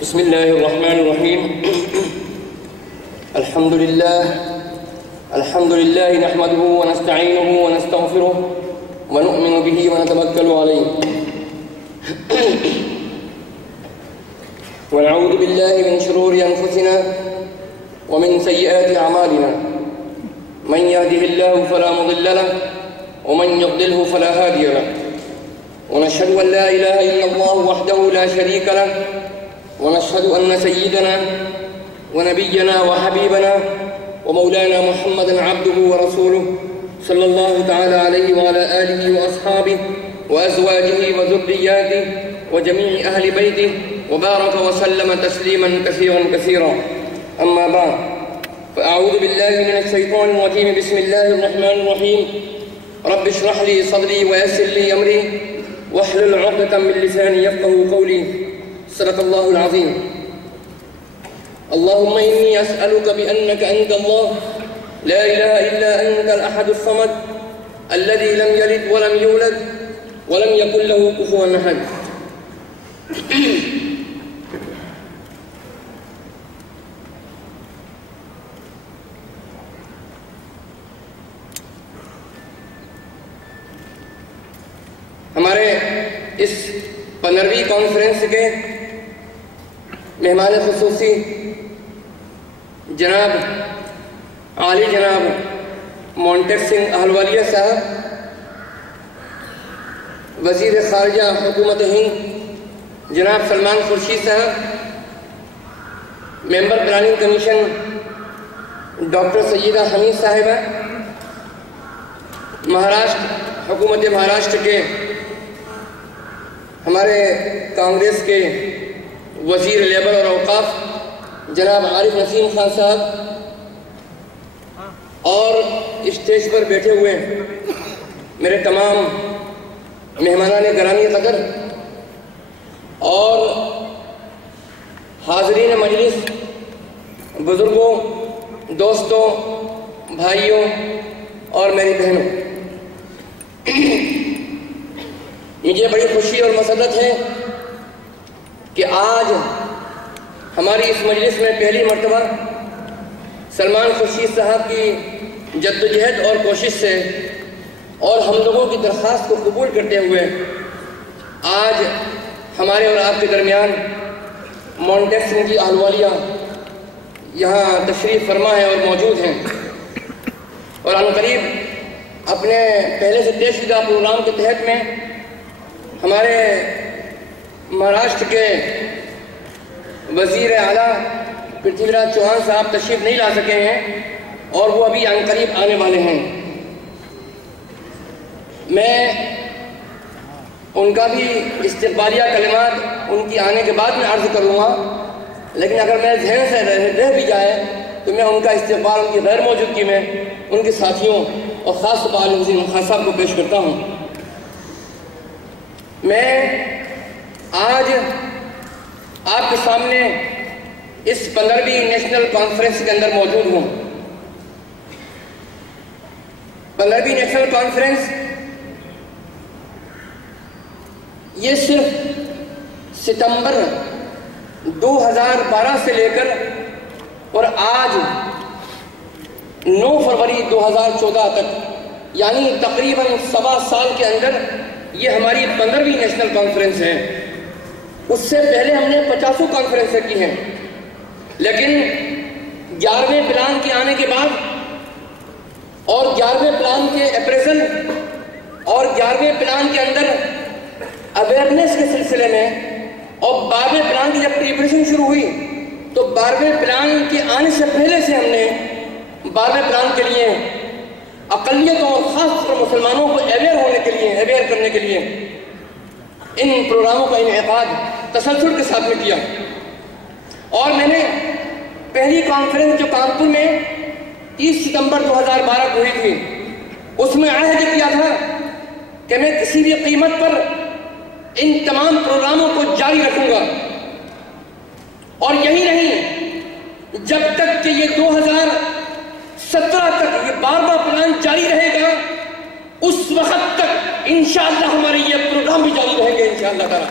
بسم الله الرحمن الرحيم. الحمد لله نحمده ونستعينه ونستغفره ونؤمن به ونتوكل عليه ونعوذ بالله من شرور أنفسنا ومن سيئات أعمالنا. من يهده الله فلا مضل له ومن يضلله فلا هادي له. ونشهد أن لا إله إلا الله وحده لا شريك له ونشهد أن سيدنا ونبينا وحبيبنا ومولانا محمدا عبده ورسوله صلى الله تعالى عليه وعلى آله وأصحابه وأزواجه وذرياته وجميع أهل بيته وبارك وسلم تسليما كثيرا كثيرا. أما بعد، فأعوذ بالله من الشيطان الرجيم. بسم الله الرحمن الرحيم. رب اشرح لي صدري ويسر لي أمري واحلل عقدة من لساني يفقهوا قولي. صدق الله العظيم. اللهم إني أسألك بأنك أنت الله لا إله إلا أنت الأحد الصمد الذي لم يلد ولم يولد ولم يكن له كفوا أحد. ہمارے اس 15ویں کانفرنس کے مہمان خصوصی جناب عالی جناب مونٹیک سنگھ اہلولیہ صاحب، وزیر خارجہ حکومت ہند جناب سلمان خورشید صاحب، ممبر پلاننگ کمیشن ڈاکٹر سیدہ حمید صاحبہ، حکومت مہاراشٹر کے ہمارے کانگریس کے وزیر لیبر اور اوقاف جناب عارف نسیم خان صاحب، اور اسٹیج پر بیٹھے ہوئے میرے تمام مہمانان گرامی قدر اور حاضرین مجلس، بزرگوں، دوستوں، بھائیوں اور میری بہنوں، مجھے بڑی خوشی اور مسرت ہے کہ آج ہماری اس مجلس میں پہلی مرتبہ سلمان خورشید صاحب کی جدوجہد اور کوشش سے اور ہم لوگوں کی درخواست کو قبول کرتے ہوئے آج ہمارے اور آپ کے درمیان مونٹیک سنگھ جی اہلولیہ یہاں تشریف فرما ہے اور موجود ہیں، اور عنقریب اپنے پہلے سے طے شدہ پروگرام کے تحت میں ہمارے مہاراشٹر کے وزیر اعلیٰ پرتھوی راج چوہان صاحب تشریف نہیں لا سکے ہیں اور وہ ابھی عنقریب آنے والے ہیں۔ میں ان کا بھی استقبالیہ کلمات ان کی آنے کے بعد میں عرض کروں گا، لیکن اگر میں ذہن سے رہ بھی جائے تو میں ان کا استقبال ان کی غیر موجودگی میں ان کے ساتھیوں اور خاص طور پر عالم حسین خان صاحب کو پیش کرتا ہوں۔ میں آج آپ کے سامنے اس 15ویں نیشنل کانفرنس کے اندر موجود ہوں۔ 15ویں نیشنل کانفرنس یہ صرف ستمبر 2012 سے لے کر اور آج 9 فروری 2014 تک، یعنی تقریباً 7 سال کے اندر یہ ہماری 15ویں نیشنل کانفرنس ہے۔ اس سے پہلے ہم نے 50 کانفرنسیں کی ہیں، لیکن 11ویں پلان کے آنے کے بعد اور 11ویں پلان کے اپریزل اور 11ویں پلان کے اندر اویئرنیس کے سلسلے میں اور 12ویں پلان کی جب پریپریشن شروع ہوئی تو 12ویں پلان کے آنے سے پہلے سے ہم نے 12ویں پلان کے لیے اقلیتوں اور خاص طور پر مسلمانوں کو اویئر کرنے کے لیے ان پروگراموں کا انعقاد تسلسل کے ساتھ میں کیا۔ اور میں نے پہلی کانفرنس جو کانپور میں 30 ستمبر 2012 کو ہوئی تھی، اس میں عہد کیا تھا کہ میں کسی بھی قیمت پر ان تمام پروگراموں کو جاری رکھوں گا، اور یہی نہیں جب تک کہ یہ 2017 تک یہ 12واں پلان جاری رہے گا، اس وقت تک انشاءاللہ ہمارے یہ پروگرام بھی جاری رہیں گے انشاءاللہ تعالی۔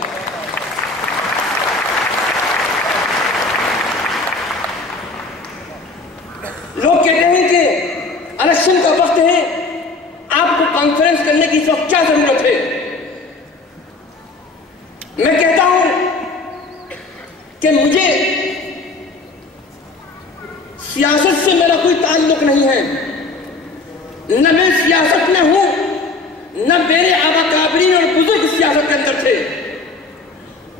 میں کہتا ہوں کہ مجھے سیاست سے میرا کوئی تعلق نہیں ہے، نہ میں سیاست میں ہوں، نہ میرے آبا کابرین اور بزرگ سیاست کے اندر تھے،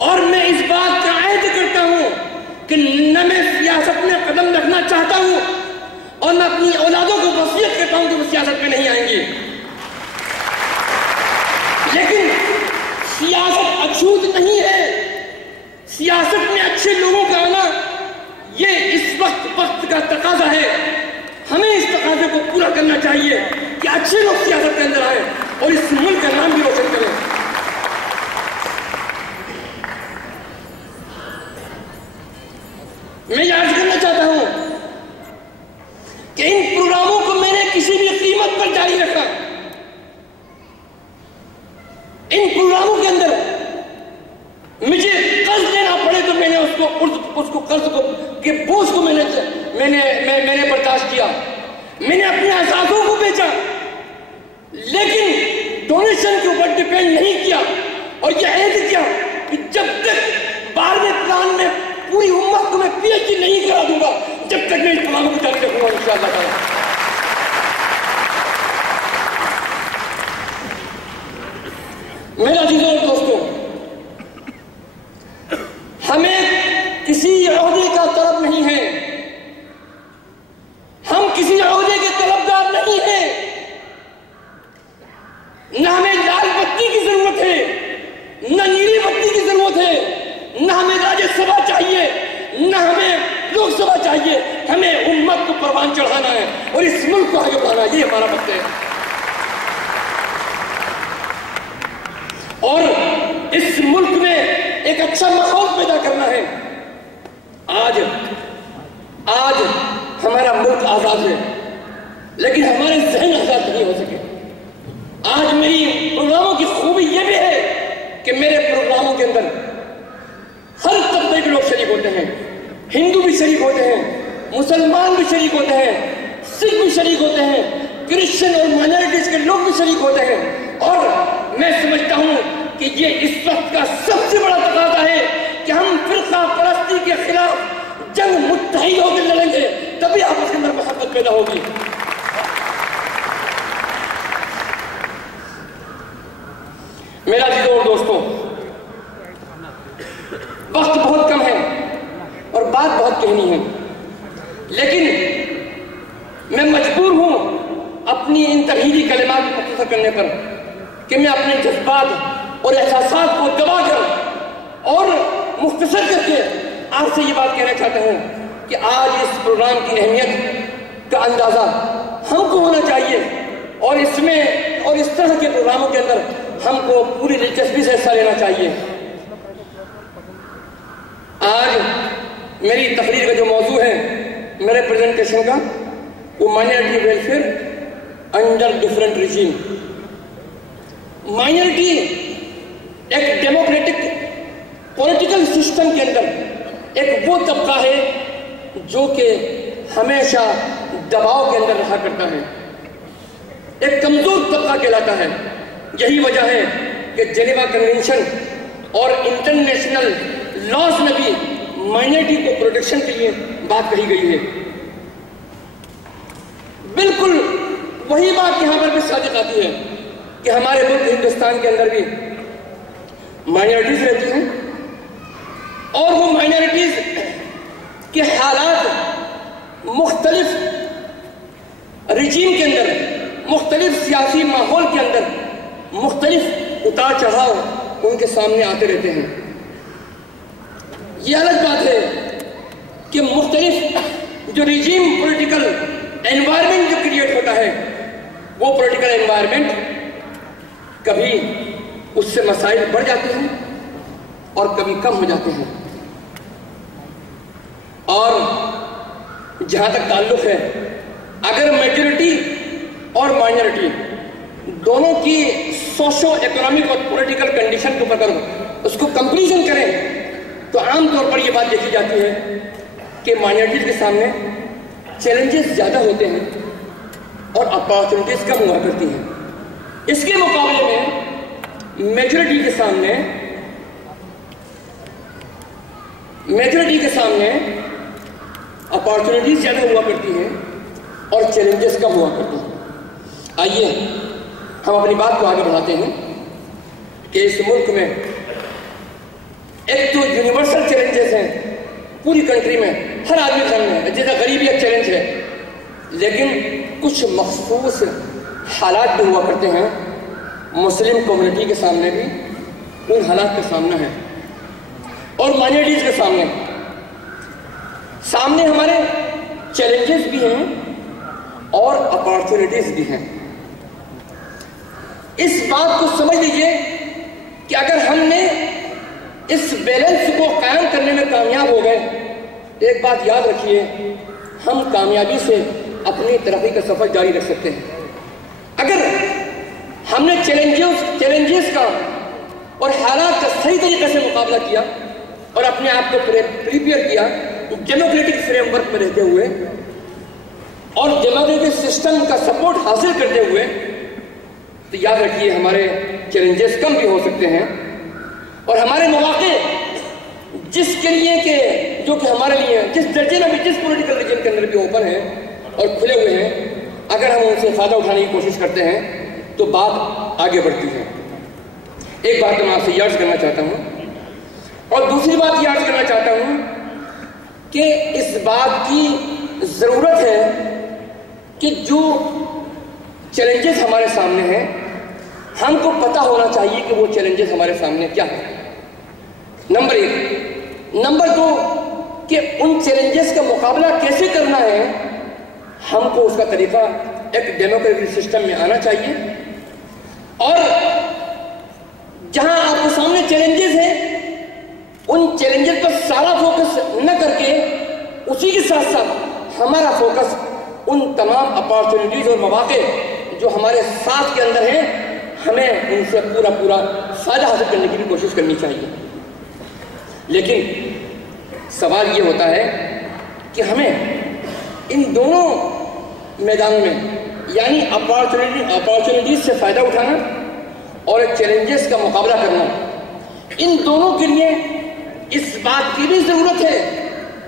اور میں اس بات کا عہد کرتا ہوں کہ نہ میں سیاست میں قدم رکھنا چاہتا ہوں اور میں اپنی اولادوں کو وصیت کرتا ہوں کہ وہ سیاست میں نہیں آئیں گی۔ لیکن سیاست اچھوت نہیں ہے، سیاست میں اچھے لوگوں کا آنا یہ اس وقت کا تقاضا ہے۔ ہمیں اس تقاضے کو پورا کرنا چاہیے کہ اچھے لوگ سیاست کے اندر آئیں اور اس ملک کا نام بھی روشن کریں۔ میں یہ عرض کرنا چاہتا ہوں کہ ان پروگراموں کو میں نے کسی بھی قیمت پر جاری رکھا۔ ان پروگراموں کے اندر مجھے قرض لینا پڑے تو میں نے قرض کے بوجھ کو میں نے برداشت کیا، میں نے اپنے اثاثوں کو بیچا، لیکن ڈونیشن کے اوپر ڈیپینڈ نہیں کیا، اور یہ عہد کیا کہ جب تک 12ویں پلان میں پوری امت کو میں پی ایچ ڈی نہیں کرا دوں گا، جب تک میں اس پلانوں کو جاری رکھوں گا انشاءاللہ تعالی۔ میرا عزیزوں اور دوستوں، ہمیں کسی عہدے کا طلب نہیں ہے، ہم کسی عہدے کے طلبگار نہیں ہیں، نہ ہمیں لال بتی کی ضرورت ہے، نہ نیلی بتی کی ضرورت ہے، نہ ہمیں راجیہ سبھا چاہیے، نہ ہمیں لوک سبھا چاہیے، ہمیں امت کو پروان چڑھانا ہے اور اس ملک کو آگے بڑھانا ہے، یہ ہمارا مقصد ہے۔ اور اس ملک میں ایک اچھا ماحول پیدا کرنا ہے۔ آج ہمارا ملک آزاد ہے، لیکن ہمارے ذہن آزاد نہیں ہو سکے۔ آج میری پروگراموں کی خوبی یہ بھی ہے کہ میرے پروگراموں کے اندر ہر طبقے کے لوگ شریک ہوتے ہیں، ہندو بھی شریک ہوتے ہیں، مسلمان بھی شریک ہوتے ہیں، سکھ بھی شریک ہوتے ہیں، کرسچن اور مائنورٹیز کے لوگ بھی شریک ہوتے ہیں، اور میں سمجھتا ہوں کہ یہ اس وقت کا سب سے بڑا تقاضا ہے کہ ہم فرقہ پرستی کے خلاف جنگ متحد ہو کے لڑیں گے، تبھی آپس کے اندر محبت پیدا ہوگی۔ میرا عزیزوں اور دوستوں، وقت بہت کم ہے اور بات بہت کہنی ہے، لیکن میں مجبور ہوں اپنی ان تمہیدی کلمات کو مختصر کرنے پر کہ میں اپنے جذبات اور احساسات کو دبا کر اور مختصر کر کے آپ سے یہ بات کہنا چاہتا ہوں کہ آج اس پروگرام کی اہمیت کا اندازہ ہم کو ہونا چاہیے، اور اس میں اور اس طرح کے پروگراموں کے اندر ہم کو پوری دلچسپی سے حصہ لینا چاہیے۔ آج میری تقریر کا جو موضوع ہے میرے پریزنٹیشن کا، وہ minority welfare under different regime. Minority ایک ڈیموکریٹک پولیٹیکل سسٹم کے اندر ایک وہ طبقہ ہے جو کہ ہمیشہ دباؤ کے اندر رہا کرتا ہے، ایک کمزور طبقہ کہلاتا ہے۔ یہی وجہ ہے کہ جنیوا کنونشن اور انٹرنیشنل لاز میں بھی مائنورٹی کو پروٹیکشن کے لیے بات کہی گئی ہے۔ بالکل وہی بات یہاں پر بھی صادق آتی ہے کہ ہمارے ملک ہندوستان کے اندر بھی مائنورٹیز رہتی ہیں، اور وہ مائنورٹیز کے حالات مختلف رجیم کے اندر، مختلف سیاسی ماحول کے اندر مختلف اتار چڑھاؤ ان کے سامنے آتے رہتے ہیں۔ یہ الگ بات ہے کہ مختلف جو رجیم پولیٹیکل انوائرمنٹ جو کریٹ ہوتا ہے، وہ پولیٹیکل انوائرمنٹ کبھی اس سے مسائل بڑھ جاتے ہیں اور کبھی کم ہو جاتے ہیں، اور جہاں تک تعلق ہے، اگر میجورٹی اور مائنورٹی دونوں کی سوشو اکنامک اور پولیٹیکل کنڈیشن کو اگر اس کو کمپیریزن کریں تو عام طور پر یہ بات دیکھی جاتی ہے کہ مائنورٹیز کے سامنے چیلنجز زیادہ ہوتے ہیں اور اپارچونٹیز کم ہوا کرتی ہیں۔ اس کے مقابلے میں میجورٹی کے سامنے میجورٹی کے سامنے اپارچونیٹیز زیادہ ہوا کرتی ہیں اور چیلنجز کم ہوا کرتے ہیں۔ آئیے ہم اپنی بات کو آگے بڑھاتے ہیں کہ اس ملک میں ایک تو یونیورسل چیلنجز ہیں پوری کنٹری میں، ہر آدمی کے سامنے، جیسا غریبی ایک چیلنج ہے، لیکن کچھ مخصوص حالات بھی ہوا کرتے ہیں مسلم کمیونٹی کے سامنے بھی ان حالات کا سامنا ہے، اور مائنورٹیز کے سامنے ہمارے چیلنجز بھی ہیں اور اپارچونیٹیز بھی ہیں۔ اس بات کو سمجھ لیجئے کہ اگر ہم نے اس بیلنس کو قائم کرنے میں کامیاب ہو گئے، ایک بات یاد رکھیے، ہم کامیابی سے اپنی ترقی کا سفر جاری رکھ سکتے ہیں۔ اگر ہم نے چیلنجز کا اور حالات کا صحیح طریقے سے مقابلہ کیا اور اپنے آپ کو پریپیئر کیا ڈیموکریٹک فریم ورک میں رہتے ہوئے اور ڈیموکریٹک سسٹم کا سپورٹ حاصل کرتے ہوئے، تو یاد رکھیے ہمارے چیلنجز کم بھی ہو سکتے ہیں اور ہمارے مواقع جس کے لیے کہ جو کہ ہمارے لیے جس درجے میں بھی، جس پولیٹیکل ریجن کے اندر بھی اوپن ہیں اور کھلے ہوئے ہیں، اگر ہم ان سے فائدہ اٹھانے کی کوشش کرتے ہیں تو بات آگے بڑھتی ہے۔ ایک بات میں آپ سے یہ عرض کرنا چاہتا ہوں، اور دوسری بات یہ عرض کرنا چاہتا ہوں کہ اس بات کی ضرورت ہے کہ جو چیلنجز ہمارے سامنے ہیں ہم کو پتہ ہونا چاہیے کہ وہ چیلنجز ہمارے سامنے کیا ہیں، نمبر ایک۔ نمبر دو کہ ان چیلنجز کا مقابلہ کیسے کرنا ہے، ہم کو اس کا طریقہ ایک ڈیموکریٹک سسٹم میں آنا چاہیے، اور جہاں آپ کے سامنے چیلنجز ہیں ان چیلنجز پر سارا فوکس نہ کر کے اسی کے ساتھ ساتھ ہمارا فوکس ان تمام اپارچونیٹیز اور مواقع جو ہمارے ساتھ کے اندر ہیں، ہمیں ان سے پورا فائدہ حاصل کرنے کی بھی کوشش کرنی چاہیے۔ لیکن سوال یہ ہوتا ہے کہ ہمیں ان دونوں میدانوں میں، یعنی اپارچونیٹیز سے فائدہ اٹھانا اور چیلنجز کا مقابلہ کرنا، ان دونوں کے لیے اس بات کی بھی ضرورت ہے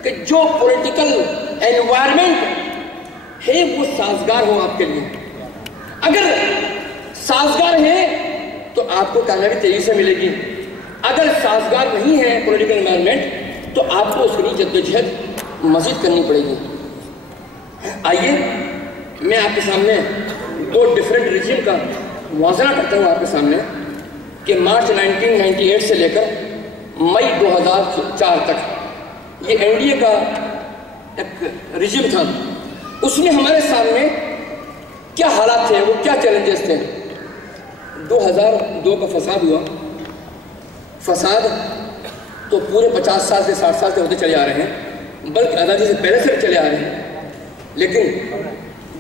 کہ جو پولیٹیکل انوائرمنٹ ہے وہ سازگار ہو آپ کے لیے۔ اگر سازگار ہے تو آپ کو کامیابی تیزی سے ملے گی، اگر سازگار نہیں ہے پولیٹیکل انوائرمنٹ تو آپ کو اس کے لیے جدوجہد مزید کرنی پڑے گی۔ آئیے میں آپ کے سامنے دو ڈیفرنٹ ریجیم کا موازنہ کرتا ہوں آپ کے سامنے کہ مارچ 1998 سے لے کر مئی 2004 تک یہ این ڈی اے کا ایک ریجیم تھا، اس میں ہمارے سامنے کیا حالات تھے، وہ کیا چیلنجز تھے۔ 2002 کا فساد ہوا، فساد تو پورے 50 سال سے 60 سال سے ہوتے چلے آ رہے ہیں، بلکہ آزادی سے پہلے سے چلے آ رہے ہیں، لیکن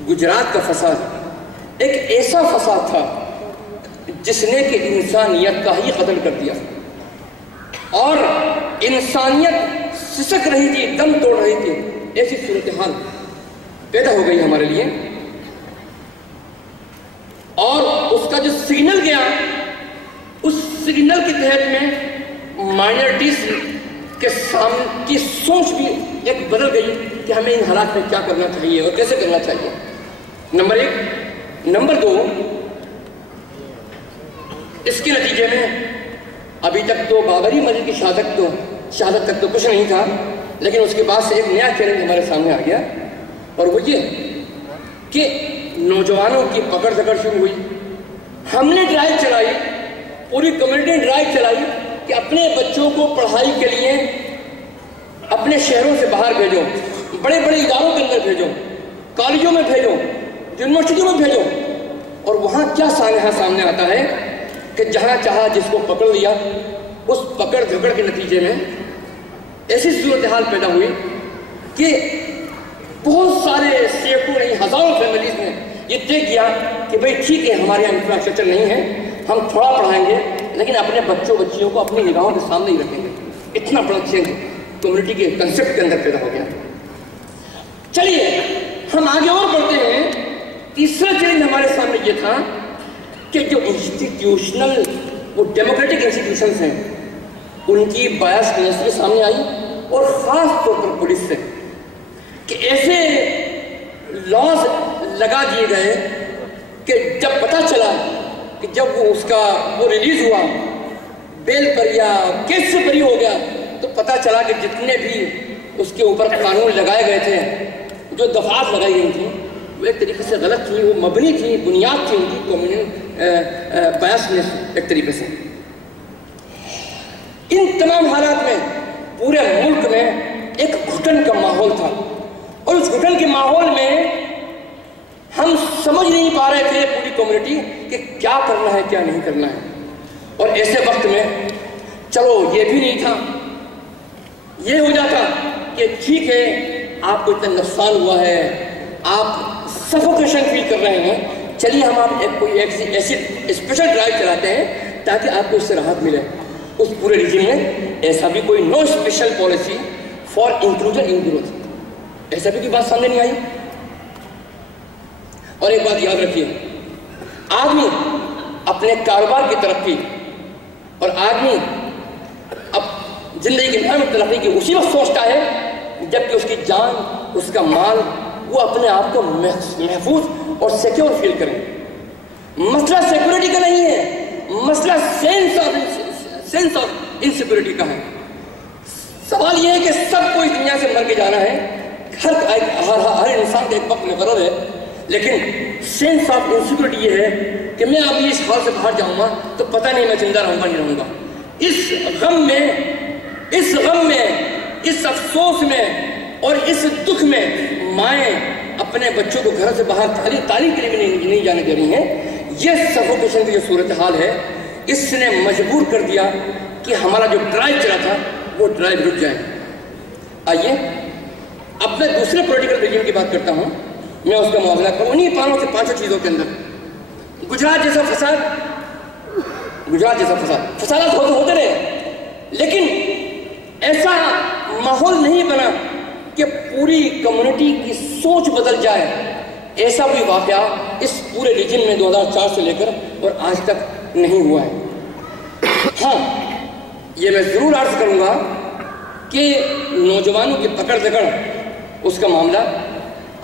گجرات کا فساد ایک ایسا فساد تھا جس نے کہ انسانیت کا ہی قتل کر دیا، اور انسانیت سسک رہی تھی، دم توڑ رہی تھی، ایسی صورتحال پیدا ہو گئی ہمارے لیے، اور اس کا جو سگنل گیا، اس سگنل کے تحت میں مائنورٹیز کے سامنے کی سوچ بھی ایک بدل گئی کہ ہمیں ان حالات میں کیا کرنا چاہیے اور کیسے کرنا چاہیے، نمبر ایک۔ نمبر دو، اس کے نتیجے میں ابھی تک تو بابری مسجد کی شہادت تک تو کچھ نہیں تھا، لیکن اس کے بعد سے ایک نیا چیلنج ہمارے سامنے آ گیا، اور وہ یہ کہ نوجوانوں کی پکڑ دھکڑ شروع ہوئی۔ ہم نے ڈرائیو چلائی، پوری کمیونٹی نے ڈرائیو چلائی کہ اپنے بچوں کو پڑھائی کے لیے اپنے شہروں سے باہر بھیجو، بڑے بڑے اداروں کے اندر بھیجو، کالجوں میں بھیجو، یونیورسٹیوں میں بھیجو، اور وہاں کیا سانحہ سامنے آتا ہے کہ جہاں چاہا جس کو پکڑ لیا، اس پکڑ دھکڑ کے نتیجے میں ایسی صورتحال پیدا ہوئی کہ بہت سارے سینکڑوں نہیں ہزاروں فیملیز نے یہ طے کیا کہ بھئی ٹھیک ہے ہمارے یہاں انفراسٹرکچر نہیں ہے، ہم تھوڑا پڑھائیں گے لیکن اپنے بچیوں کو اپنی نگاہوں کے سامنے ہی رکھیں گے۔ اتنا بڑا چینج کمیونٹی کے کنسیپٹ کے اندر پیدا ہو گیا۔ چلیے ہم آگے اور بڑھتے ہیں۔ تیسرا چیلنج ہمارے سامنے یہ تھا کہ جو انسٹیٹیوشنل وہ ڈیموکریٹک انسٹیٹیوشنز ہیں ان کی بایس بھی سامنے آئی، اور خاص طور پر پولیس سے کہ ایسے لاز لگا دیے گئے کہ جب پتہ چلا کہ جب وہ ریلیز ہوا بیل پر یا کیس سے بری ہو گیا تو پتہ چلا کہ جتنے بھی اس کے اوپر قانون لگائے گئے تھے، جو دفعات لگائی گئی تھیں، وہ ایک طریقے سے غلط تھی، وہ مبنی تھی، بنیاد تھی ان کی کمیونل بایسنس ایک طریقے سے۔ ان تمام حالات میں پورے ملک میں ایک گھٹن کا ماحول تھا، اور اس گھٹن کے ماحول میں ہم سمجھ نہیں پا رہے تھے پوری کمیونٹی کہ کیا کرنا ہے کیا نہیں کرنا ہے۔ اور ایسے وقت میں چلو یہ بھی نہیں تھا، یہ ہو جاتا کہ ٹھیک ہے آپ کو اتنا نقصان ہوا ہے، آپ سفوکیشن فیل کر رہے ہیں، چلیے ہم آپ کوئی ایسی اسپیشل ڈرائیو چلاتے ہیں تاکہ آپ کو اس سے راحت ملے۔ اس پورے ریجن میں ایسا بھی کوئی no special policy for inclusion in growth, ایسا بھی کوئی بات سامنے نہیں آئی۔ اور ایک بات یاد رکھیے، آدمی اپنے کاروبار کی ترقی اور آدمی اب زندگی کے نام ترقی کی اسی وقت سوچتا ہے جبکہ اس کی جان، اس کا مال، وہ اپنے آپ کو محفوظ اور سیکیور فیل کریں۔ مسئلہ سیکورٹی کا نہیں ہے، مسئلہ سینس آف انسیکورٹی کا ہے۔ سوال یہ ہے کہ سب کو اس دنیا سے مر کے جانا ہے، ہر انسان کا ایک وقت مقرر ہے، لیکن سینس آف انسیکورٹی یہ ہے کہ میں ابھی اس حال سے باہر جاؤں گا تو پتہ نہیں میں زندہ رہوں گا نہیں رہوں گا۔ اس غم میں، اس افسوس میں اور اس دکھ میں مائیں اپنے بچوں کو گھر سے باہر تعلیم کے لیے بھی نہیں جانے دے رہی ہیں۔ یہ سفوکیشن کی جو صورتحال ہے، اس نے مجبور کر دیا کہ ہمارا جو ڈرائیو چلا تھا وہ ڈرائیو رک جائے۔ آئیے اب میں دوسرے پولیٹیکل ریجن کی بات کرتا ہوں، میں اس کا موازنہ کروں انہی پانچوں چیزوں کے اندر۔ گجرات جیسا فسادات ہوتے رہے، لیکن ایسا ماحول نہیں بنا کہ پوری کمیونٹی کی سوچ بدل جائے۔ ایسا کوئی واقعہ اس پورے ریجن میں 2004 سے لے کر اور آج تک نہیں ہوا ہے۔ ہاں یہ میں ضرور عرض کروں گا کہ نوجوانوں کی پکڑ دکڑ اس کا معاملہ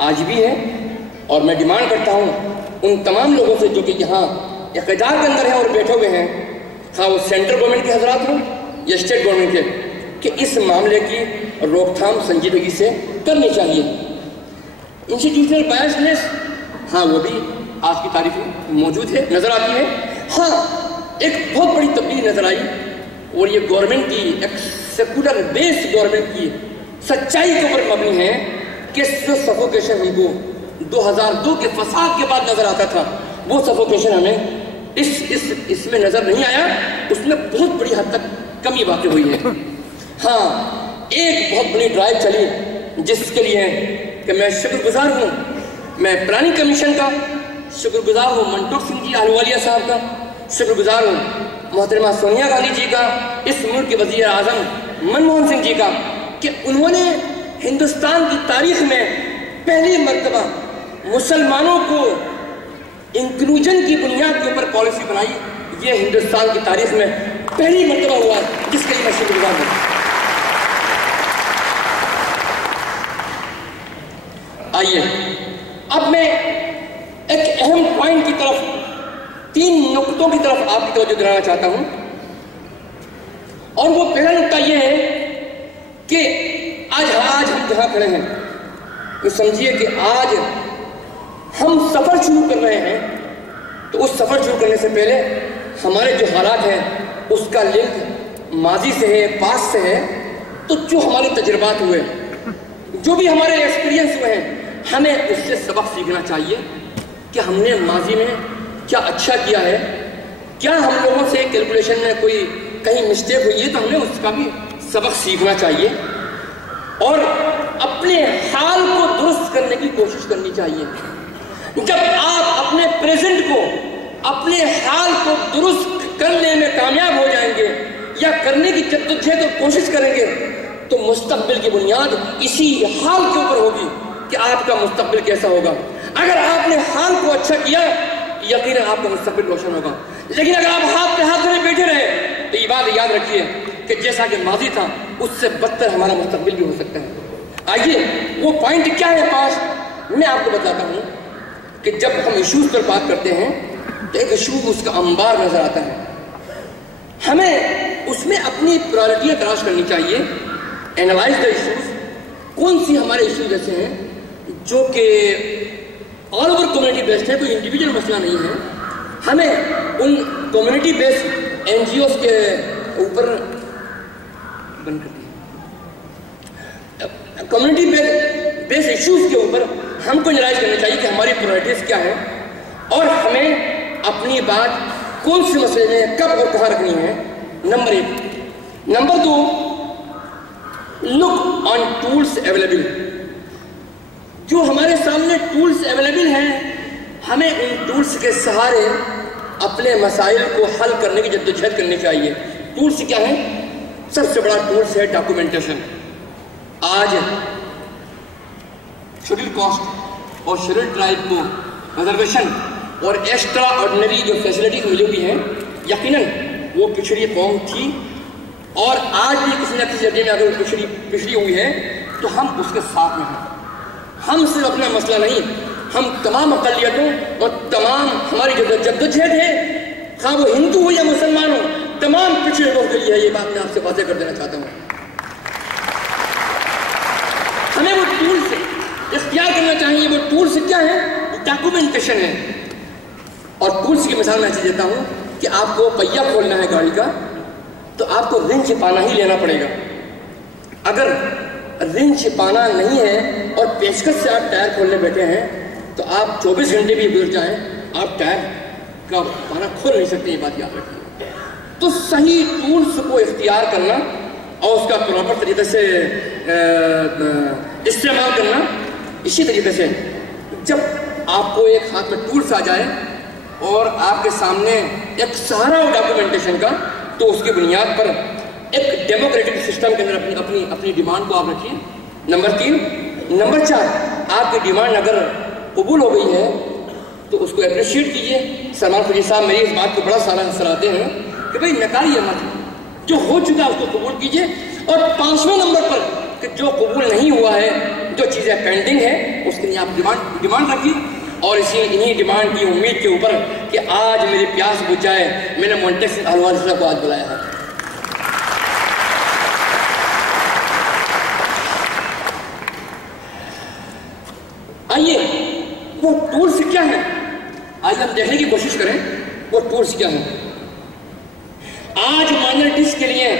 آج بھی ہے، اور میں ڈیمانڈ کرتا ہوں ان تمام لوگوں سے جو کہ یہاں اقتدار کے اندر ہیں اور بیٹھے ہوئے ہیں، خواہ وہ سینٹرل گورنمنٹ کے حضرات ہوں یا اسٹیٹ گورنمنٹ کے، کہ اس معاملے کی روک تھام سنجیدگی سے کرنی چاہیے۔ انسٹیٹیوشنل بائسنس، ہاں وہ بھی آج کی تاریخ میں موجود ہے، نظر آتی ہے۔ ہاں ایک بہت بڑی تبدیلی نظر آئی، اور یہ گورنمنٹ کی ایک سیکولر بیس گورنمنٹ کی سچائی کے اوپر مبنی ہے کہ جو سفوکیشن ہم کو 2002 کے فساد کے بعد نظر آتا تھا، وہ سفوکیشن ہمیں اس میں نظر نہیں آیا، اس میں بہت بڑی حد تک کمی واقع ہوئی ہے۔ ہاں ایک بہت بڑی ڈرائیو چلی جس کے لیے کہ میں شکر گزار ہوں، میں پلاننگ کمیشن کا شکر گزار ہوں، منٹوک سنگھ جی اہلولیہ صاحب کا شکر گزار ہوں، محترمہ سونیا گاندھی جی کا، اس ملک کے وزیر اعظم منموہن سنگھ جی کا، کہ انہوں نے ہندوستان کی تاریخ میں پہلی مرتبہ مسلمانوں کو انکلوژن کی بنیاد کے اوپر پالیسی بنائی۔ یہ ہندوستان کی تاریخ میں پہلی مرتبہ ہوا جس کے لیے میں شکر گزار ہوں۔ آئیے اب میں ایک اہم پوائنٹ کی طرف، 3 نقطوں کی طرف آپ کی توجہ دلانا چاہتا ہوں، اور وہ پہلا نقطہ یہ ہے کہ آج ہم جہاں کھڑے ہیں تو سمجھیے کہ آج ہم سفر شروع کر رہے ہیں، تو اس سفر شروع کرنے سے پہلے ہمارے جو حالات ہیں اس کا لنک ماضی سے ہے، پاس سے ہے۔ تو جو ہمارے تجربات ہوئے، جو بھی ہمارے ایکسپیرینس ہوئے ہیں، ہمیں اس سے سبق سیکھنا چاہیے کہ ہم نے ماضی میں کیا اچھا کیا ہے، کیا ہم لوگوں سے کیلکولیشن میں کوئی کہیں مسٹیک ہوئی ہے تو ہمیں اس کا بھی سبق سیکھنا چاہیے، اور اپنے حال کو درست کرنے کی کوشش کرنی چاہیے۔ جب آپ اپنے پریزنٹ کو، اپنے حال کو درست کرنے میں کامیاب ہو جائیں گے یا کرنے کی جدوجہد اور کوشش کریں گے تو مستقبل کی بنیاد اسی حال کے اوپر ہوگی کہ آپ کا مستقبل کیسا ہوگا۔ اگر آپ نے حال کو اچھا کیا یقیناً آپ کا مستقبل روشن ہوگا، لیکن اگر آپ ہاتھ پہ ہاتھ میں بیٹھے رہے تو یہ بات یاد رکھیے کہ جیسا کہ ماضی تھا اس سے بدتر ہمارا مستقبل بھی ہو سکتا ہے. آئیے وہ پوائنٹ کیا ہے 5 میں آپ کو بتاتا ہوں کہ جب ہم ایشوز پر بات کرتے ہیں تو ایک ایشو اس کا انبار نظر آتا ہے. ہمیں اس میں اپنی پرائرٹیاں تلاش کرنی چاہیے. Analyse the issues. کون سی ہمارے ایشوز ایسے ہیں جو کہ آل اوور کمیونٹی بیسڈ ہے, کوئی انڈیویجول مسئلہ نہیں ہے. ہمیں ان community based N G Os کے اوپر بند کر دیا کمیونٹی بیسڈ ایشوز کے اوپر ہم کو اینالائز کرنا چاہیے کہ ہماری پرائرٹیز کیا ہیں اور ہمیں اپنی بات کون سے مسئلے میں کب اور کہاں رکھنی ہے. نمبر 1. نمبر 2, لک آن ٹولس اویلیبل. جو ہمارے سامنے ٹولس اویلیبل ہیں ہمیں ان ٹولس کے سہارے اپنے مسائل کو حل کرنے کی جدوجہد کرنی چاہیے. ٹولس کیا ہیں؟ سب سے بڑا ٹولس ہے ڈاکومنٹیشن. آج شیڈول کاسٹ اور شیڈول ٹرائب کو ریزرویشن اور ایکسٹرا آرڈنری جو فیسلٹیز ملی ہوئی ہیں, یقیناً وہ پچھڑی قوم تھی اور آج بھی کسی نہ کسی درجے میں اگر پچھڑی ہوئی ہے تو ہم اس کے ساتھ میں ہیں. ہم صرف اپنا مسئلہ نہیں, ہم تمام اقلیتوں اور تمام ہماری جو جدوجہد ہے, خواہ وہ ہندو ہو یا مسلمان ہو, تمام پچھڑے لوگوں کے لیے ہے. یہ بات میں آپ سے واضح کر دینا چاہتا ہوں. ہمیں وہ ٹولس اختیار کرنا چاہیے. وہ ٹولس کیا ہیں؟ ڈاکومنٹیشن ہے. اور ٹولس کی مثال میں ایسے دیتا ہوں کہ آپ کو پہیہ کھولنا ہے گاڑی کا تو آپ کو رنچ پانا ہی لینا پڑے گا. اگر رنچ پانا نہیں ہے اور پیچکس سے آپ ٹائر کھولنے بیٹھے ہیں تو آپ 24 گھنٹے بھی گزر جائیں آپ ٹائر کا پانا کھول نہیں سکتے. یہ بات یاد رکھیے. تو صحیح ٹولس کو اختیار کرنا اور اس کا پراپر طریقے سے استعمال کرنا. اسی طریقے سے جب آپ کو ایک ہاتھ میں ٹولس آ جائے اور آپ کے سامنے ایک سہارا ہو ڈاکومنٹیشن کا تو اس کی بنیاد پر ایک ڈیموکریٹک سسٹم کے اندر اپنی ڈیمانڈ کو آپ رکھیے. نمبر 3. نمبر 4, آپ کی ڈیمانڈ اگر قبول ہو گئی ہے تو اس کو اپریشیٹ کیجیے. سلمان فریدی صاحب میری اس بات کو بڑا سارا سراہتے ہیں کہ بھائی نکاریے مت, جو ہو چکا اس کو قبول کیجیے. اور 5ویں نمبر پر کہ جو قبول نہیں ہوا ہے, جو چیزیں پینڈنگ ہیں, اس کے لیے آپ ڈیمانڈ رکھیے. اور انہی ڈیمانڈ کی امید کے اوپر کہ آج میری پیاس بجھ جائے, میں نے مونٹیکس اہلوال صاحب کو آج بلایا ہے. آئیے وہ ٹولس کیا ہیں, آئیے ہم دیکھنے کی کوشش کریں وہ ٹولس کیا ہیں. آج مائنرٹیز کے لیے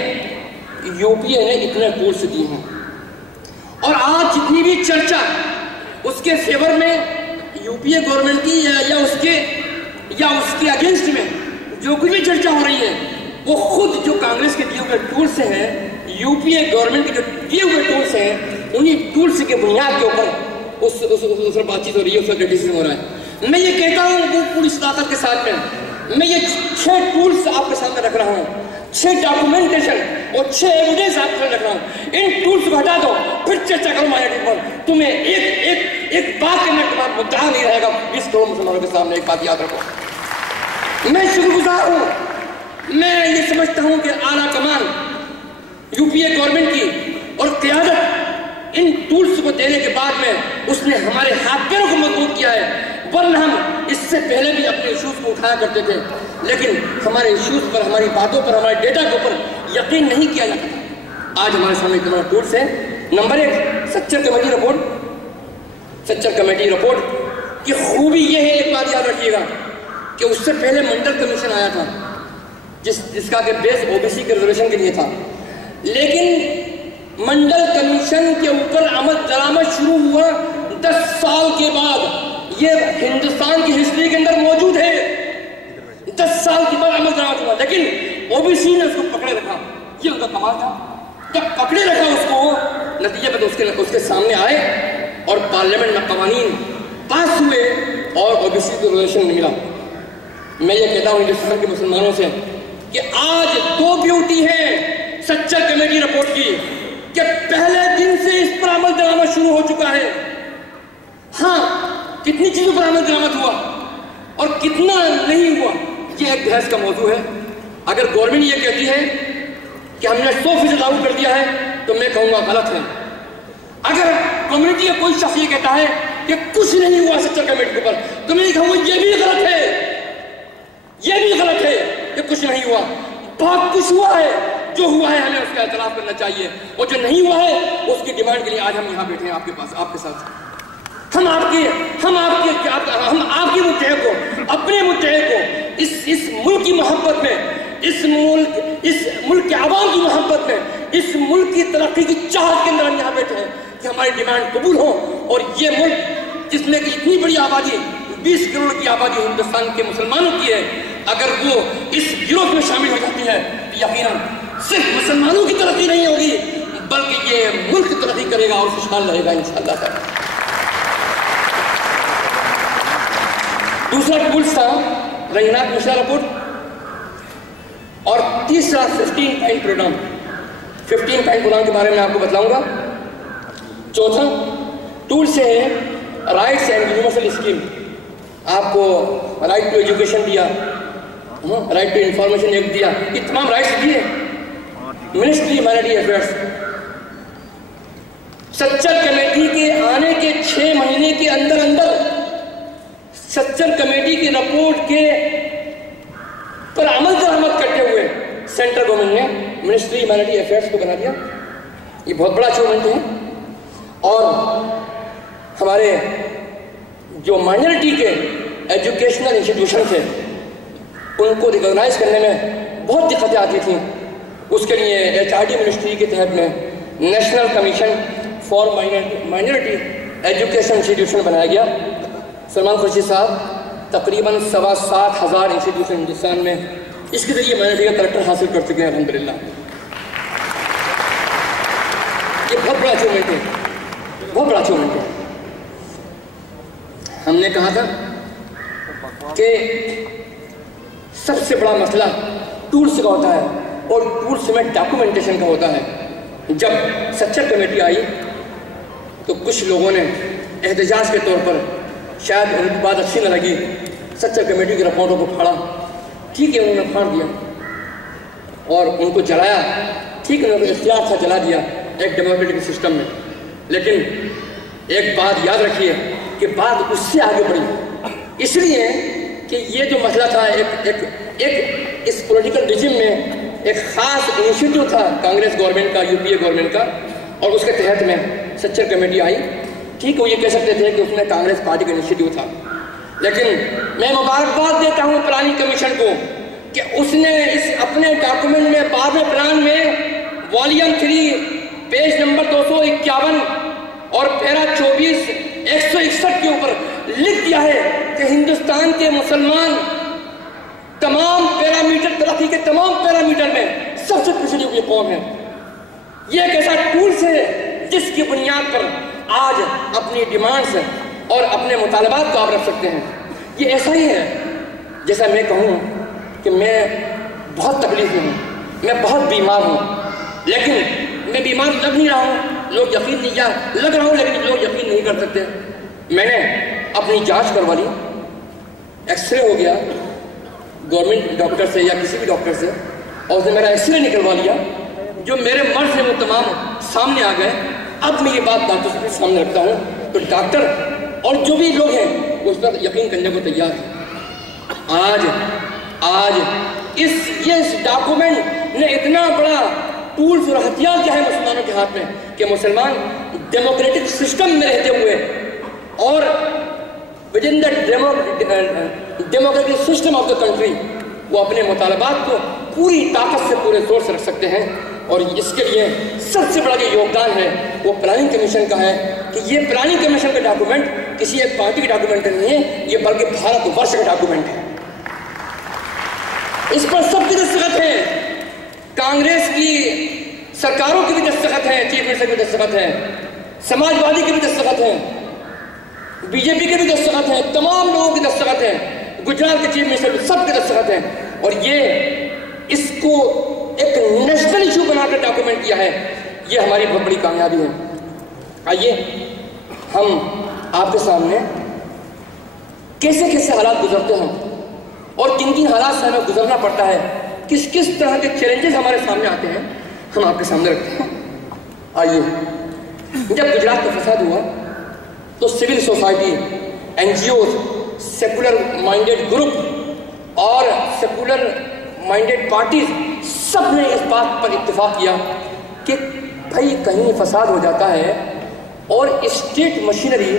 یو پی اے نے اتنے ٹولس دیے ہیں اور آج جتنی بھی چرچا اس کے فیور میں یو پی اے گورنمنٹ کی یا اس کے اگینسٹ میں جو کچھ بھی چرچا ہو رہی ہے وہ خود جو کانگریس کے دیے ہوئے ٹولس ہیں, یو پی اے گورنمنٹ کے جو دیے ہوئے ٹولس ہیں, انہی ٹولس کے بنیاد کے اوپر اس پر بات چیت ہو رہی ہے, اس پر ڈسیزن ہو رہا ہے. میں یہ کہتا ہوں وہ پوری صداقت کے ساتھ میں یہ 6 ٹولس آپ کے سامنے رکھ رہا ہوں, 6 ڈاکومنٹیشن اور 6 ایویڈنس آپ کے سامنے رکھ رہا ہوں. ان ٹولس کو ہٹا دو پھر چرچا کرو مائنرٹی پر. تمہیں ایک بات کرنے کے بعد مدعا نہیں رہے گا 20 کروڑ مسلمانوں کے سامنے. ایک بات یاد رکھو, میں شکر گزار ہوں. میں یہ سمجھتا ہوں کہ اعلیٰ کمان یو پی اے گورنمنٹ کی اور قیادت ان ٹولس کو دینے کے بعد میں اس نے ہمارے ہاتھ پیروں کو مضبوط کیا ہے. ورنہ ہم اس سے پہلے بھی اپنے ایشوز کو اٹھایا کرتے تھے لیکن ہمارے ایشوز پر, ہماری باتوں پر, ہمارے ڈیٹا کے اوپر یقین نہیں کیا جاتا. آج ہمارے سامنے اتنا ٹولس ہے. Number 1, Sachar committee report. Sachar committee report کی خوبی یہ ہے, ایک بات یاد رکھیے گا کہ اس سے پہلے منڈل کمیشن آیا تھا جس کا کہ بیس او بی سی کے ریزرویشن کے لیے تھا, لیکن منڈل کمیشن کے اوپر عمل درآمد شروع ہوا 10 سال کے بعد. یہ ہندوستان کی ہسٹری کے اندر موجود ہے. 10 سال کے بعد عمل درآمد ہوا لیکن او بی سی نے اس کو پکڑے رکھا. یہ ان کا کمال تھا. جب پکڑے رکھا اس کو, نتیجے میں تو اس کے سامنے آئے اور پارلیمنٹ میں قوانین پاس ہوئے اور او بی سی کو ریزرویشن ملا. میں یہ کہتا ہوں ہندوستان کے مسلمانوں سے کہ آج 2 بیوٹی ہے سچر کمیٹی رپورٹ کی کہ پہلے دن سے اس پر عمل درآمد شروع ہو چکا ہے. ہاں, کتنی چیزوں پر عمل درآمد ہوا اور کتنا نہیں ہوا یہ ایک بحث کا موضوع ہے. اگر گورنمنٹ یہ کہتی ہے کہ ہم نے 100% لاگو کر دیا ہے تو میں کہوں گا غلط ہے۔ اگر کمیونٹی کا کوئی شخص یہ کہتا ہے کہ کچھ نہیں ہوا سچر کمیٹی کے اوپر تو میں کہوں گا یہ بھی غلط ہے، یہ بھی غلط ہے کہ کچھ نہیں ہوا۔ بہت کچھ ہوا ہے، جو ہوا ہے ہمیں اس کا اعتراف کرنا چاہیے، اور جو نہیں ہوا ہے اس کی ڈیمانڈ کے لیے آج ہم یہاں بیٹھے ہیں آپ کے پاس، آپ کے ساتھ۔ ہم آپ کی متحد کو، اپنے متحد کو اس ملک کی محبت میں، اس ملک کے عوام کی محبت میں، اس ملک کی ترقی کی چاہت کے اندر ہم یہاں بیٹھے ہیں کہ ہماری ڈیمانڈ قبول ہو، اور یہ ملک جس میں کہ اتنی بڑی آبادی 20 کروڑ کی آبادی ہندوستان کے مسلمانوں کی ہے، اگر وہ اس گروہ میں شامل ہو جاتی ہے تو یقیناً صرف مسلمانوں کی ترقی نہیں ہوگی بلکہ یہ ملک ترقی کرے گا اور خوشحال رہے گا انشاءاللہ تعالی۔ دوسرا ٹولز تھا رنگناتھ مشرا رپورٹ، اور تیسرا 15 پوائنٹ پروگرام۔ 15 پوائنٹ پروگرام کے بارے میں آپ کو بتلاؤں گا۔ چوتھا ٹول سے ہے رائٹس اینڈ یونیورسل اسکیم۔ آپ کو رائٹ ٹو ایجوکیشن دیا، رائٹ ٹو انفارمیشن ایکٹ دیا، یہ تمام رائٹس دیے۔ Ministry minority affairs, Sachar committee کے آنے کے 6 مہینے کے اندر سچر کمیٹی کی رپورٹ کے پر عمل درآمد کرتے ہوئے سینٹرل گورنمنٹ نے منسٹری مائنورٹی افیئرس کو بنا دیا۔ یہ بہت بڑا اچیومنٹ ہے، اور ہمارے جو مائنورٹی کے ایجوکیشنل انسٹیٹیوشن تھے ان کو ریکگنائز کرنے میں بہت دقتیں آتی تھیں۔ اس کے لیے HRD منسٹری کے تحت میں national commission for minority education institution بنایا گیا۔ سلمان خورشید صاحب تقریباً 7,500 انسٹیٹیوشن ہندوستان میں اس کے ذریعے مائنورٹی کا کریکٹر حاصل کر چکے ہیں الحمدللہ۔ یہ بہت بڑا اچیومنٹ ہے، بہت بڑا اچیومنٹ ہے۔ ہم نے کہا تھا کہ سب سے بڑا مسئلہ ٹولز کا ہوتا ہے، اور ٹولز میں ڈاکومنٹیشن کا ہوتا ہے۔ جب سچر کمیٹی آئی تو کچھ لوگوں نے احتجاج کے طور پر، شاید ان کی بات اچھی نہ لگی، سچر کمیٹی کی رپورٹوں کو پھاڑا۔ ٹھیک ہے، انہوں نے پھاڑ دیا اور ان کو جلایا، ٹھیک ہے، انہوں نے اختیار تھا، جلا دیا ایک ڈیموکریٹک سسٹم میں۔ لیکن ایک بات یاد رکھیے کہ بات اس سے آگے بڑھی، اس لیے کہ یہ جو مسئلہ تھا ایک اس پولیٹیکل رجم میں ایک خاص انیشیٹو تھا کانگریس گورنمنٹ کا، UPA گورنمنٹ کا، اور اس کے تحت میں سچر کمیٹی آئی۔ ٹھیک ہے، وہ یہ کہہ سکتے تھے کہ اس میں کانگریس پارٹی کا انیشیٹو تھا، لیکن میں مبارکباد دیتا ہوں پلاننگ کمیشن کو کہ اس نے اس اپنے ڈاکومنٹ میں 12ویں پلان میں والیوم 3 پیج نمبر 251 اور پیرا 24 161 کے اوپر لکھ دیا ہے کہ ہندوستان کے مسلمان تمام پیرامیٹر، ترقی کے تمام پیرامیٹر میں سب سے پچھڑی ہوئی قوم ہے۔ یہ ایک ایسا ٹولز ہے جس کی بنیاد پر آج اپنی ڈیمانڈز اور اپنے مطالبات کو آپ رکھ سکتے ہیں۔ یہ ایسا ہی ہے جیسا میں کہوں کہ میں بہت تکلیف میں ہوں، میں بہت بیمار ہوں، لیکن میں بیمار لگ نہیں رہا ہوں، لوگ یقین نہیں، یا لگ رہا ہوں لیکن لوگ یقین نہیں کر سکتے۔ میں نے اپنی جانچ کروا لی، ایکس رے ہو گیا گورنمنٹ ڈاکٹر سے یا کسی بھی ڈاکٹر سے، اور اس نے میرا ایکس رے نکلوا لیا، جو میرے مرض ہیں وہ تمام سامنے آ گئے۔ اب میں یہ بات ڈاکٹر سے سامنے رکھتا ہوں تو ڈاکٹر اور جو بھی لوگ ہیں وہ اس پر یقین کرنے کو تیار ہیں۔ آج اس ڈاکومنٹ نے اتنا بڑا ٹولز اور ہتھیار کیا ہے مسلمانوں کے ہاتھ میں کہ مسلمان ڈیموکریٹک سسٹم میں رہتے ہوئے اور within the democratic system of the country وہ اپنے مطالبات کو پوری طاقت سے پورے زور سے رکھ سکتے ہیں۔ اور اس کے لیے سب سے بڑا جو یوگدان ہے وہ پلاننگ کمیشن کا ہے کہ یہ پلاننگ کمیشن کا ڈاکومنٹ کسی ایک پارٹی کا ڈاکومنٹ نہیں ہے، یہ بلکہ بھارت ورش کا ڈاکومنٹ ہے۔ اس پر سب کی دستخط ہیں، کانگریس کی سرکاروں کی بھی دستخط ہیں، چیف منسٹر کی دستخط ہیں، سماج وادی کی بھی دستخط ہیں، BJP کے بھی دستخط ہیں، تمام لوگوں کی دستخط ہیں، گجرات کے چیف منسٹر سب کے دستخط ہیں، اور یہ اس کو ایک نیشنل ایشو بنا کر ڈاکومنٹ کیا ہے۔ یہ ہماری بہت بڑی کامیابی ہے۔ آئیے ہم آپ کے سامنے کیسے کیسے حالات گزرتے ہیں اور کن کن حالات سے ہمیں گزرنا پڑتا ہے، کس کس طرح کے چیلنجز ہمارے سامنے آتے ہیں، ہم آپ کے سامنے رکھتے ہیں. آئیے، جب گجرات کا فساد ہوا تو civil society, N G Os, secular minded group اور سیکولر مائنڈیڈ پارٹیز سب نے اس بات پر اتفاق کیا کہ بھائی کہیں فساد ہو جاتا ہے اور اسٹیٹ مشینری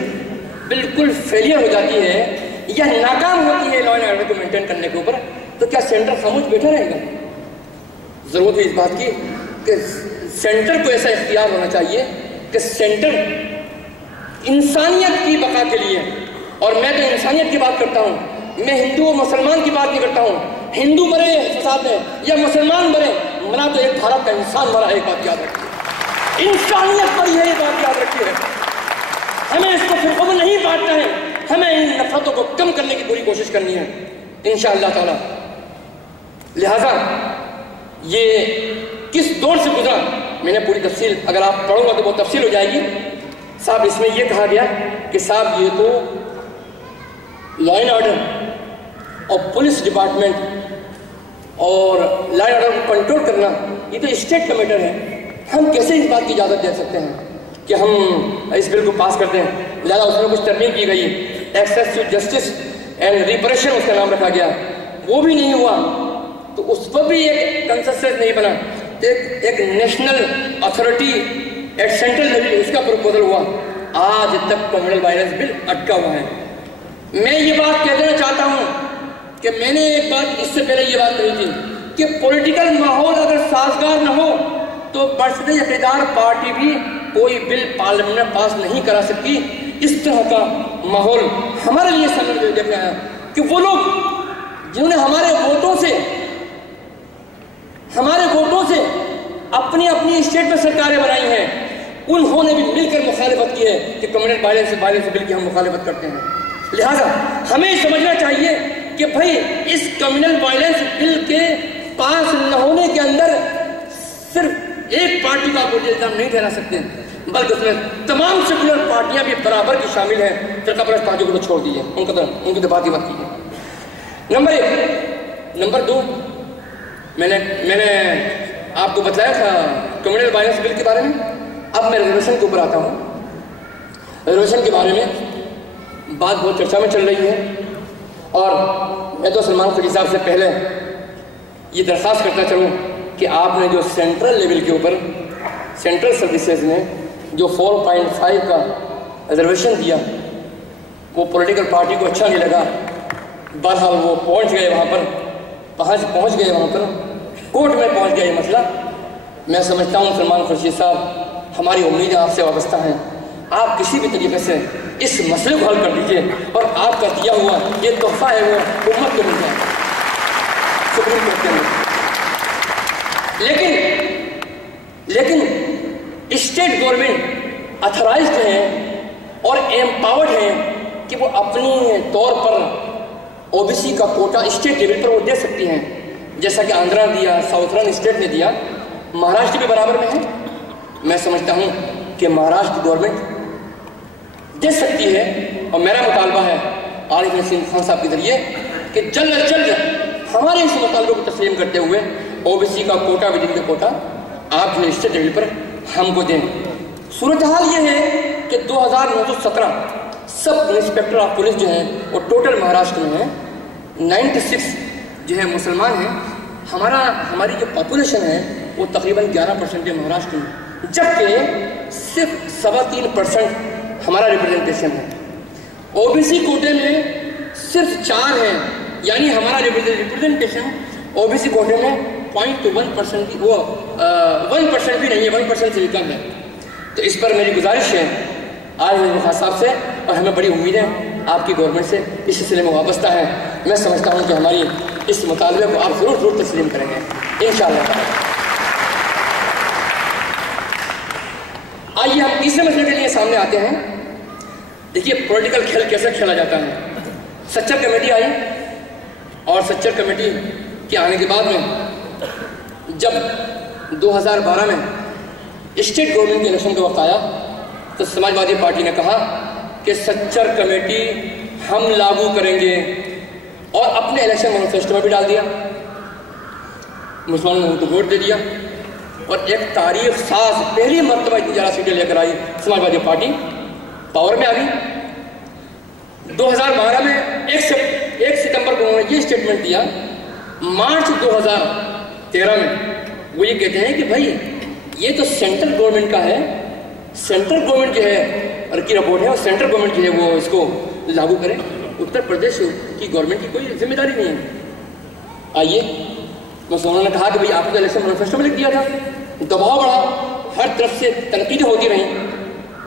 بالکل فیلئر ہو جاتی ہے یا ناکام ہوتی ہے لا اینڈ آرڈر کو مینٹین کرنے کے اوپر، تو کیا سینٹر خاموش بیٹھا رہے گا؟ ضرورت ہے اس بات کی کہ سینٹر کو ایسا اختیار ہونا چاہیے کہ سینٹر انسانیت کی بقا کے لیے، اور میں تو انسانیت کی بات کرتا ہوں، میں ہندو اور مسلمان کی بات نہیں کرتا ہوں. ہندو مرے فساد میں یا مسلمان مرے، مرا تو ایک بھارت کا انسان مرا ہے. ایک بات یاد رکھیے، انسانیت پر یہ بات یاد رکھیے. ہمیں اس کو فرقوں میں نہیں بانٹنا ہے، ہمیں ان نفرتوں کو کم کرنے کی پوری کوشش کرنی ہے انشاءاللہ تعالی. لہذا یہ کس دور سے گزرا میں نے پوری تفصیل، اگر آپ پڑھو گا تو بہت تفصیل ہو جائے گی. صاحب اس میں یہ کہا گیا کہ صاحب یہ تو لا اینڈ آرڈر اور پولیس ڈپارٹمنٹ اور لا اینڈ آرڈر کو کنٹرول کرنا یہ تو اسٹیٹ کا میٹر ہے. ہم کیسے اس بات کی اجازت دے سکتے ہیں کہ ہم اس بل کو پاس کر دیں؟ لہٰذا اس میں کچھ ترمیم کی گئی، access to justice and reparation اس کا نام رکھا گیا، وہ بھی نہیں ہوا. تو اس پر بھی ایک کنسنسس نہیں بنا. ایک national authority at central level اس کا پروپوزل ہوا. آج تک کمیونل وائلنس بل اٹکا ہوا ہے. میں یہ بات کہہ دینا چاہتا ہوں کہ میں نے ایک بات اس سے پہلے یہ بات کہی تھی کہ پولیٹیکل ماحول اگر سازگار نہ ہو تو برسر اقتدار پارٹی بھی کوئی بل پارلیمنٹ میں پاس نہیں کرا سکتی. اس طرح کا ماحول ہمارے لیے سامنے دیکھنا ہے کہ وہ لوگ جنہوں نے ہمارے ووٹوں سے اپنی اسٹیٹ میں سرکاریں بنائی ہیں، انہوں نے بھی مل کر مخالفت کی ہے کہ کمیونل وائلنس بل کی ہم مخالفت کرتے ہیں. لہذا ہمیں سمجھنا چاہیے کہ بھائی اس کمیونل وائلنس بل کے پاس نہ ہونے کے اندر صرف ایک پارٹی کا کوئی الزام نہیں ٹھہرا سکتے، بلکہ اس میں تمام سیکولر پارٹیاں بھی برابر کی شامل ہیں. فرقہ پرست پارٹیوں کو تو چھوڑ دیجیے، ان کی تو بات ہی مت کیجیے. نمبر 1. نمبر 2، میں نے آپ کو بتلایا تھا کمیونل وائلنس بل کے بارے میں. اب میں ریزرویشن کے اوپر آتا ہوں. ریزرویشن کے بارے میں بات بہت چرچا میں چل رہی ہے، اور میں تو سلمان خورشید صاحب سے پہلے یہ درخواست کرتا چلوں کہ آپ نے جو سینٹرل لیول کے اوپر سینٹرل سروسز نے جو 4.5 کا ریزرویشن دیا، وہ پولیٹیکل پارٹی کو اچھا نہیں لگا. بہرحال وہ پہنچ گئے وہاں پر کورٹ میں پہنچ گیا یہ مسئلہ. میں سمجھتا ہوں سلمان خورشید صاحب ہماری امیدیں آپ سے وابستہ ہیں. آپ کسی بھی طریقے سے اس مسئلے کو حل کر دیجیے اور آپ کا دیا ہوا یہ تحفہ ہے وہ امت کو مل جائے سپریم کورٹ کے اندر. لیکن اسٹیٹ گورنمنٹ اتھرائزڈ ہیں اور ایمپاورڈ ہیں کہ وہ اپنی طور پر او بی سی کا کوٹا اسٹیٹ لیول پر وہ دے سکتی ہیں، جیسا کہ آندھرا نے دیا، ساؤتھرن اسٹیٹ نے دیا، مہاراشٹر بھی برابر میں ہے. میں سمجھتا ہوں کہ مہاراشٹر گورنمنٹ دے سکتی ہے، اور میرا مطالبہ ہے عارف نسیم خان صاحب کے ذریعے کہ جلد از جلد ہمارے اس مطالبے کو تسلیم کرتے ہوئے او بی سی کا کوٹا ودن کا کوٹا آپ جو اسٹیٹ لیول پر ہم کو دیں. صورتحال یہ ہے کہ 2917 سب انسپیکٹر آف پولیس جو ہیں وہ ٹوٹل مہاراشٹر میں ہیں. 96 جو ہے مسلمان ہیں. ہماری جو پاپولیشن ہے وہ تقریباً 11% ہے مہاراشٹر میں، جبکہ صرف 3.25% ہمارا ریپرزنٹیشن ہے. او بی سی کوٹے میں صرف 4 ہیں، یعنی ہمارا ریپرزنٹیشن او بی سی کوٹے میں 0.1% بھی 1% بھی نہیں ہے، 1% سے بھی کم ہے. تو اس پر میری گزارش ہے عارف نسیم خان صاحب سے، اور ہمیں بڑی امید ہے آپ کی گورنمنٹ سے اس سلسلے میں وابستہ ہے. میں سمجھتا ہوں کہ ہماری اس مطالبے کو آپ ضرور تسلیم کریں گے انشاءاللہ. آئیے ہم تیسرے مسئلے کے لیے سامنے آتے ہیں. دیکھیے پولیٹیکل کھیل کیسے کھیلا جاتا ہے. سچر کمیٹی آئی، اور سچر کمیٹی کے آنے کے بعد میں جب 2012 میں اسٹیٹ گورنمنٹ کے الیکشن کا وقت آیا تو سماج وادی پارٹی نے کہا کہ سچر کمیٹی ہم لاگو کریں گے، اور اپنے الیکشن مینیفیسٹو میں بھی ڈال دیا. مسلمانوں نے تو ووٹ دے دیا. اور ایک تاریخ ساز پہلی مرتبہ اتنی زیادہ سیٹیں لے کر آئی سماجوادی پارٹی، پاور میں آ گئی۔ 2012 میں 1 ستمبر کو انہوں نے یہ اسٹیٹمنٹ دیا، مارچ 2013 میں وہ یہ کہتے ہیں کہ بھائی یہ تو سینٹرل گورنمنٹ کا ہے، سینٹرل گورنمنٹ جو ہے اور کی رپورٹ ہے، اور سینٹرل گورنمنٹ جو ہے وہ اس کو لاگو کرے، اتر پردیش کی گورنمنٹ کی کوئی ذمہ داری نہیں ہے۔ آئیے بس انہوں نے کہا کہ بھائی آپ کو الیکشن مینیفیسٹو میں لکھ دیا تھا، دباؤ بڑھا، ہر طرف سے تنقیدیں ہوتی رہیں،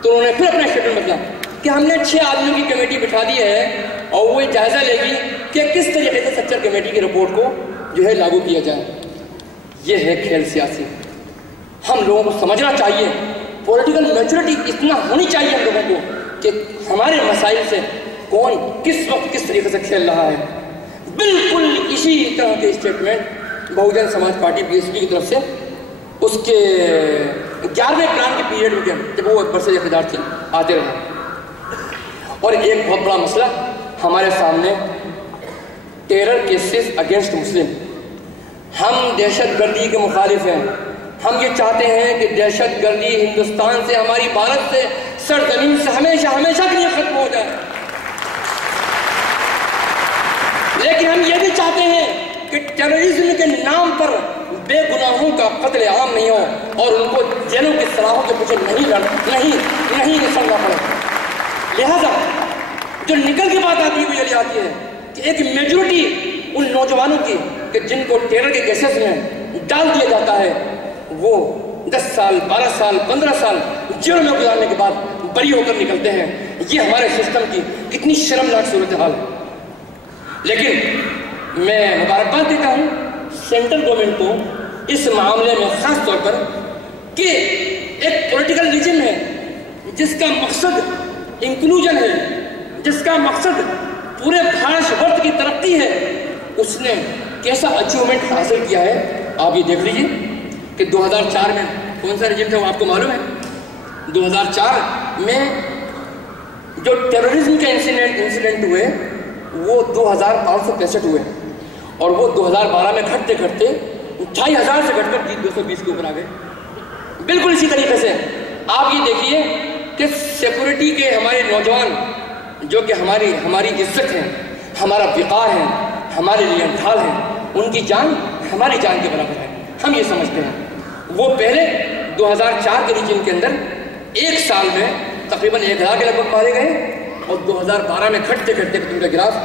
تو انہوں نے پھر اپنا اسٹیٹمنٹ بدلا کہ ہم نے 6 آدمیوں کی کمیٹی بٹھا دی ہے اور وہ جائزہ لے گی کہ کس طریقے سے سٹرکچر کمیٹی کی رپورٹ کو جو ہے لاگو کیا جائے۔ یہ ہے کھیل سیاسی۔ ہم لوگوں کو سمجھنا چاہیے، پولیٹیکل میچورٹی اتنا ہونی چاہیے ہم لوگوں کو کہ ہمارے مسائل سے کون کس وقت کس طریقے سے کھیل رہا ہے۔ بالکل اسی طرح کے اسٹیٹمنٹ بہوجن سماج پارٹی BSP کی طرف سے اس کے 11ویں پلان کے پیریڈ میں جب وہ برسر اقتدار تھی آتے رہے۔ اور ایک بہت بڑا مسئلہ ہمارے سامنے، ٹیرر کیسز اگینسٹ مسلم۔ ہم دہشت گردی کے مخالف ہیں، ہم یہ چاہتے ہیں کہ دہشت گردی ہندوستان سے، ہماری بھارت سے، سرزمین سے ہمیشہ ہمیشہ کے لیے ختم ہو جائے۔ لیکن ہم یہ بھی چاہتے ہیں کہ ٹیررزم کے نام پر بے گناہوں کا قتل عام نہیں ہو اور ان کو جیلوں کی سلاخوں کے پیچھے نہیں سڑنا پڑے۔ لہذا جو نکل کے بات آتی ہے وہ یہ آتی ہے کہ ایک میجورٹی ان نوجوانوں کی کہ جن کو ٹیرر کے کیسز میں ڈال دیا جاتا ہے، وہ 10 سال 12 سال 15 سال جیل میں گزارنے کے بعد بری ہو کر نکلتے ہیں۔ یہ ہمارے سسٹم کی کتنی شرمناک صورتحال۔ لیکن میں مبارکباد دیتا ہوں سینٹرل گورنمنٹ کو اس معاملے میں، خاص طور پر کہ ایک پولیٹیکل ریجن ہے جس کا مقصد انکلوژن ہے، جس کا مقصد پورے بھارت ورش کی ترقی ہے، اس نے کیسا اچیومنٹ حاصل کیا ہے۔ آپ یہ دیکھ لیجئے کہ 2004 میں کون سا رجیم تھا وہ آپ کو معلوم ہے۔ 2004 میں جو ٹیررزم کے انسیڈنٹ ہوئے وہ 2565 ہوئے، اور وہ 2012 میں گھٹتے گھٹتے 25,000 سے گھٹ کر 220 کے اوپر آ گئے۔ بالکل اسی طریقے سے آپ یہ دیکھیے کہ سیکورٹی کے ہمارے نوجوان جو کہ ہماری عزت ہے، ہمارا وقار ہے، ہمارے لیے ڈھال ہے، ان کی جان ہماری جان کے برابر ہے، ہم یہ سمجھتے ہیں۔ وہ پہلے 2004 کے ریجن کے اندر 1 سال میں تقریباً 1000 کے لگ بھگ مارے گئے، اور 2012 میں گھٹتے گھٹتے ان کا گراف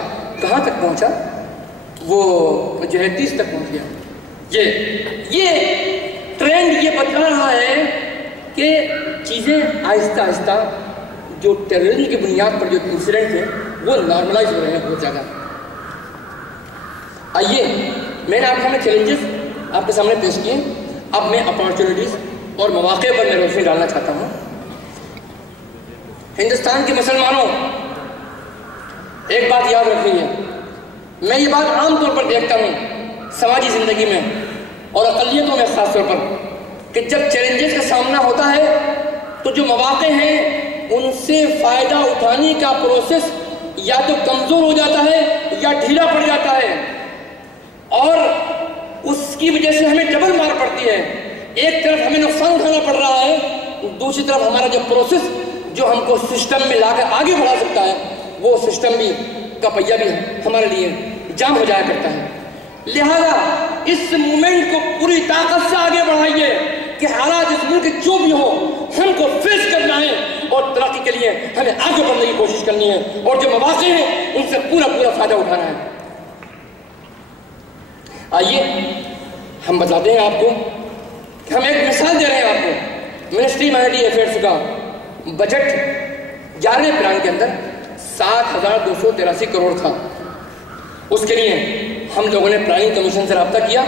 کہاں تک پہنچا، وہ جو ہے 30 تک پہنچ گیا۔ یہ ٹرینڈ یہ بتلا رہا ہے کہ چیزیں آہستہ آہستہ جو ٹیررزم کی بنیاد پر جو انسیڈنٹ ہیں وہ نارملائز ہو رہے ہیں بہت زیادہ۔ آئیے میں نے آپ کے سامنے چیلنجز آپ کے سامنے پیش کیے، اب میں اپارچونیٹیز اور مواقع پر میں روشنی ڈالنا چاہتا ہوں۔ ہندوستان کے مسلمانوں، ایک بات یاد رکھنی ہے، میں یہ بات عام طور پر دیکھتا ہوں سماجی زندگی میں اور اقلیتوں میں خاص طور پر، کہ جب چیلنجز کا سامنا ہوتا ہے تو جو مواقع ہیں ان سے فائدہ اٹھانے کا پروسیس یا تو کمزور ہو جاتا ہے یا ڈھیلا پڑ جاتا ہے، اور اس کی وجہ سے ہمیں ڈبل مار پڑتی ہے۔ ایک طرف ہمیں نقصان اٹھانا پڑ رہا ہے، دوسری طرف ہمارا جو پروسیس جو ہم کو سسٹم میں لا کر آگے بڑھا سکتا ہے وہ سسٹم بھی کا پہیہ بھی ہمارے لیے جام ہو جایا کرتا ہے۔ لہذا اس مومنٹ کو پوری طاقت سے آگے بڑھائیے کہ حالات اس ملک جو بھی ہو ہم کو فیس کرنا ہے اور ترقی کے لیے ہمیں آگے بڑھنے کی کوشش کرنی ہے، اور جو مواقع ہیں ان سے پورا فائدہ اٹھانا ہے۔ آئیے ہم بتاتے ہیں آپ کو کہ ہم ایک مثال دے رہے ہیں آپ کو۔ منسٹری مائنورٹی افیئرس کا بجٹ 11ویں پلان کے اندر 7,283 کروڑ تھا۔ اس کے لیے ہم لوگوں نے پلاننگ کمیشن سے رابطہ کیا